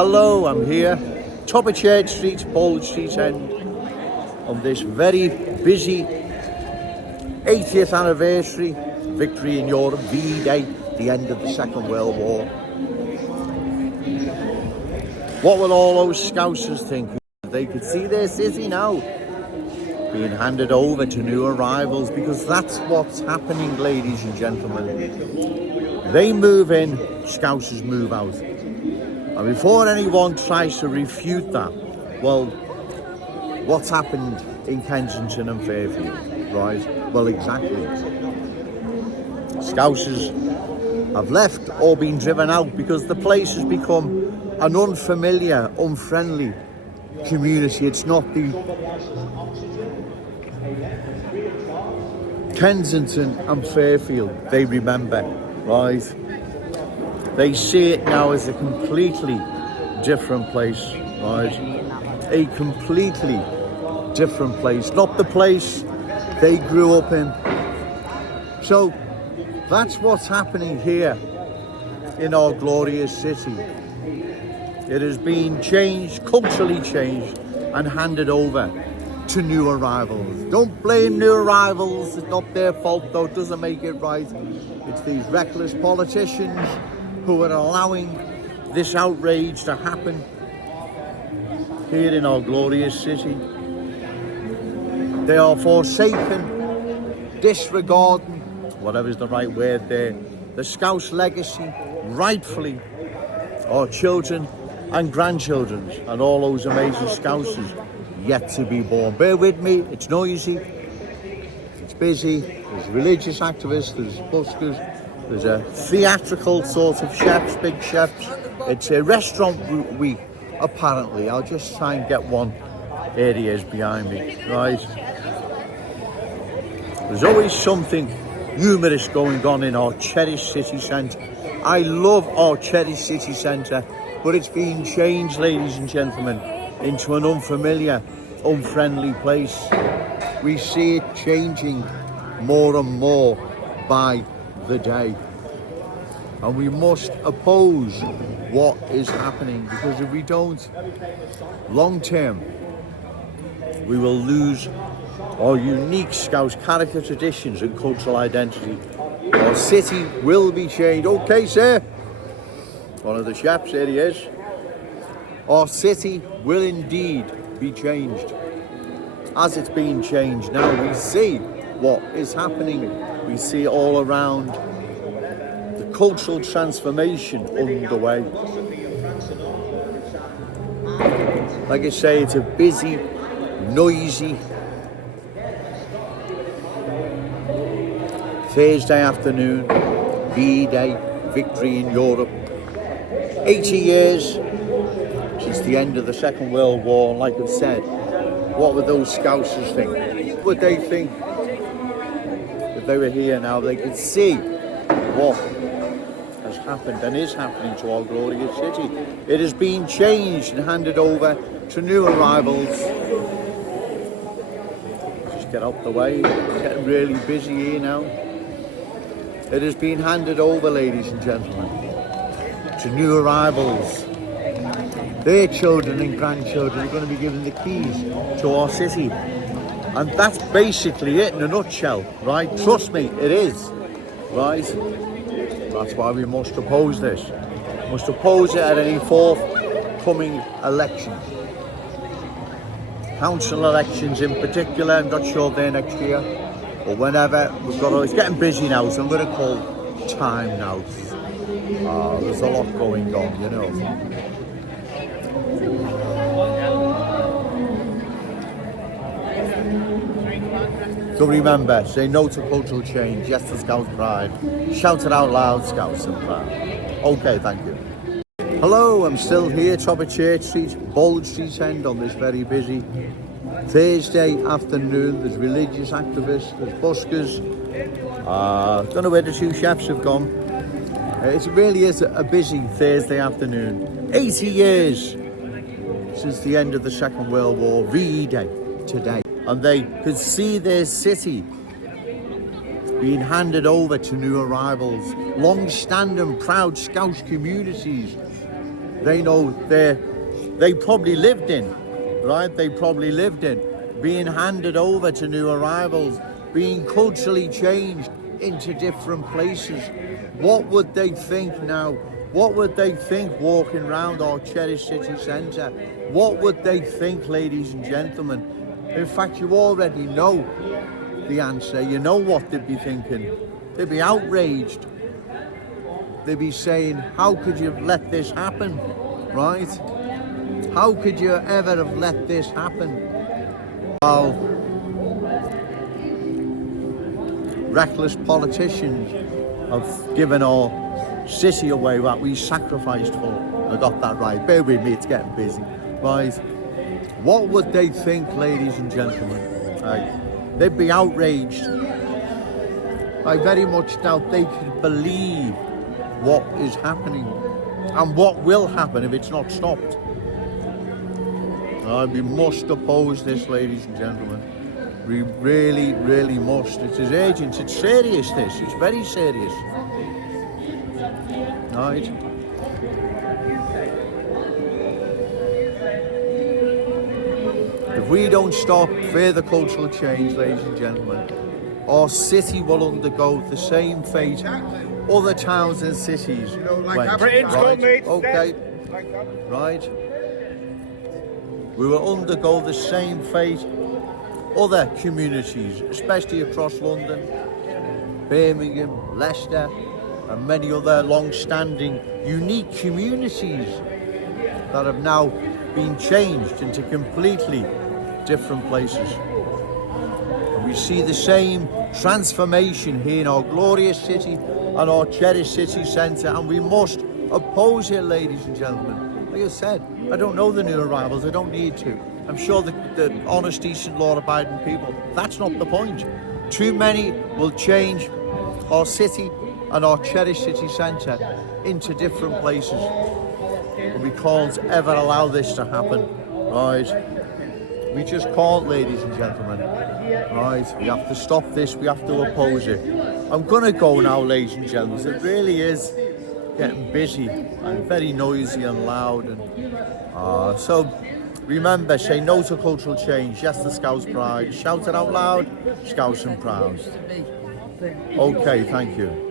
Hello, I'm here, top of Church Street, Bold Street End, on this very busy 80th anniversary victory in Europe, V-Day, the end of the Second World War. What will all those Scousers think? They could see their city now being handed over to new arrivals, because that's what's happening, ladies and gentlemen. They move in, Scousers move out. And before anyone tries to refute that, well, what's happened in Kensington and Fairfield, right? Well, exactly. Scousers have left or been driven out because the place has become an unfamiliar, unfriendly community. It's not the Kensington and Fairfield they remember, right? They see it now as a completely different place, right? A completely different place, not the place they grew up in. So that's what's happening here in our glorious city. It has been changed, culturally changed, and handed over to new arrivals. Don't blame new arrivals, it's not their fault though, it doesn't make it right. It's these reckless politicians who are allowing this outrage to happen here in our glorious city. They are forsaken, disregarding, whatever's the right word there, the Scouse legacy, rightfully our children and grandchildren and all those amazing Scousers yet to be born. Bear with me, it's noisy, it's busy, there's religious activists, there's buskers, there's a theatrical sort of chefs, big chefs. It's a restaurant week, apparently. I'll just try and get one. Here he is behind me, right? There's always something humorous going on in our cherished city centre. I love our cherished city centre, but it's been changed, ladies and gentlemen, into an unfamiliar, unfriendly place. We see it changing more and more by the day, and we must oppose what is happening, because if we don't, long term we will lose our unique Scouse character, traditions and cultural identity. Our city will be changed. Okay, sir, one of the chefs, here he is. Our city will indeed be changed. As it's being changed now, we see what is happening. We see all around the cultural transformation underway. Like I say, it's a busy, noisy Thursday afternoon, V-Day, victory in Europe. 80 years since the end of the Second World War. Like I've said, what would those Scousers think? Would they think if they were here now, they could see what has happened and is happening to our glorious city? It has been changed and handed over to new arrivals. Just get out the way, it's getting really busy here now. It has been handed over, ladies and gentlemen, to new arrivals. Their children and grandchildren are going to be given the keys to our city. And that's basically it in a nutshell, right? Trust me, it is, right? That's why we must oppose this. We must oppose it at any forthcoming elections. Council elections in particular, I'm not sure if they're next year, or whenever. It's getting busy now, so I'm going to call time now. There's a lot going on, you know. So remember, say no to cultural change, yes to Scouse pride. Shout it out loud, Scouts and pride. Okay, thank you. Hello, I'm still here, top of Church Street, Bold Street End, on this very busy Thursday afternoon. There's religious activists, there's buskers. Don't know where the two chefs have gone. It really is a busy Thursday afternoon. 80 years since the end of the Second World War, V-Day today. And they could see their city being handed over to new arrivals. Long-standing, proud Scouse communities they know they probably lived in, right? They probably lived in, being handed over to new arrivals, being culturally changed into different places. What would they think now? What would they think walking around our cherished city centre? What would they think, ladies and gentlemen? In fact, you already know the answer. You know what they'd be thinking. They'd be outraged. They'd be saying, how could you have let this happen, right? How could you ever have let this happen? Well, reckless politicians have given our city away that we sacrificed for. I got that right. Bear with me, it's getting busy. Right? What would they think, ladies and gentlemen? Right? They'd be outraged. I very much doubt they could believe what is happening and what will happen if it's not stopped. We must oppose this, ladies and gentlemen. We really, really must. It is urgent. It's serious, this. It's very serious. Right? If we don't stop further cultural change, ladies and gentlemen, our city will undergo the same fate other towns and cities went. Right? Okay. Right? We will undergo the same fate other communities, especially across London, Birmingham, Leicester, and many other long-standing, unique communities that have now been changed into completely different places. And we see the same transformation here in our glorious city and our cherished city centre, and we must oppose it, ladies and gentlemen. Like I said, I don't know the new arrivals, I don't need to. I'm sure the honest, decent, law-abiding people, that's not the point. Too many will change our city and our cherished city centre into different places. And we can't ever allow this to happen, right? We just can't, ladies and gentlemen, right? We have to stop this, we have to oppose it. I'm gonna go now, ladies and gentlemen. It really is getting busy and very noisy and loud. And so remember, say no to cultural change, yes to Scouse pride. Shout it out loud, Scouse and proud. Okay, thank you.